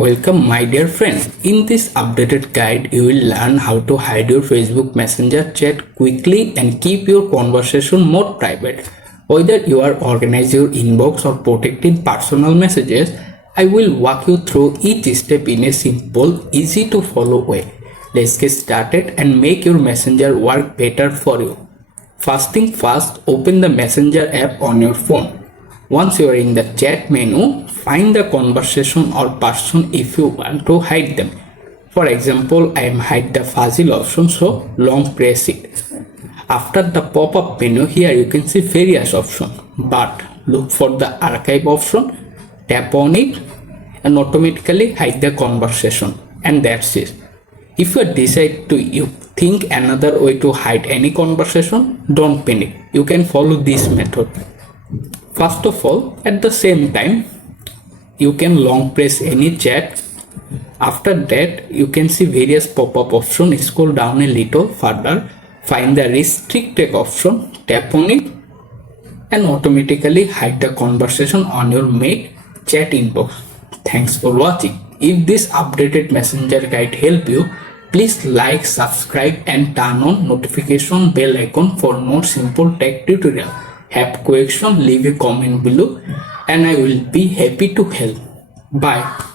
Welcome my dear friend. In this updated guide, you will learn how to hide your Facebook Messenger chat quickly and keep your conversation more private. Whether you are organizing your inbox or protecting personal messages, I will walk you through each step in a simple, easy to follow way. Let's get started and make your Messenger work better for you. First thing first, open the Messenger app on your phone. Once you are in the chat menu, find the conversation or person if you want to hide them. For example, I am hide the fuzzy option, so long press it. After the pop-up menu, here you can see various options, but look for the archive option, tap on it and automatically hide the conversation, and that's it. If you decide to think another way to hide any conversation, don't panic. You can follow this method. First of all, at the same time, you can long press any chat. After that, you can see various pop-up options. Scroll down a little further, find the restricted option, tap on it and automatically hide the conversation on your main chat inbox. Thanks for watching. If this updated messenger guide helped you, please like, subscribe and turn on notification bell icon for more simple tech tutorial. Have question, leave a comment below and I will be happy to help. Bye.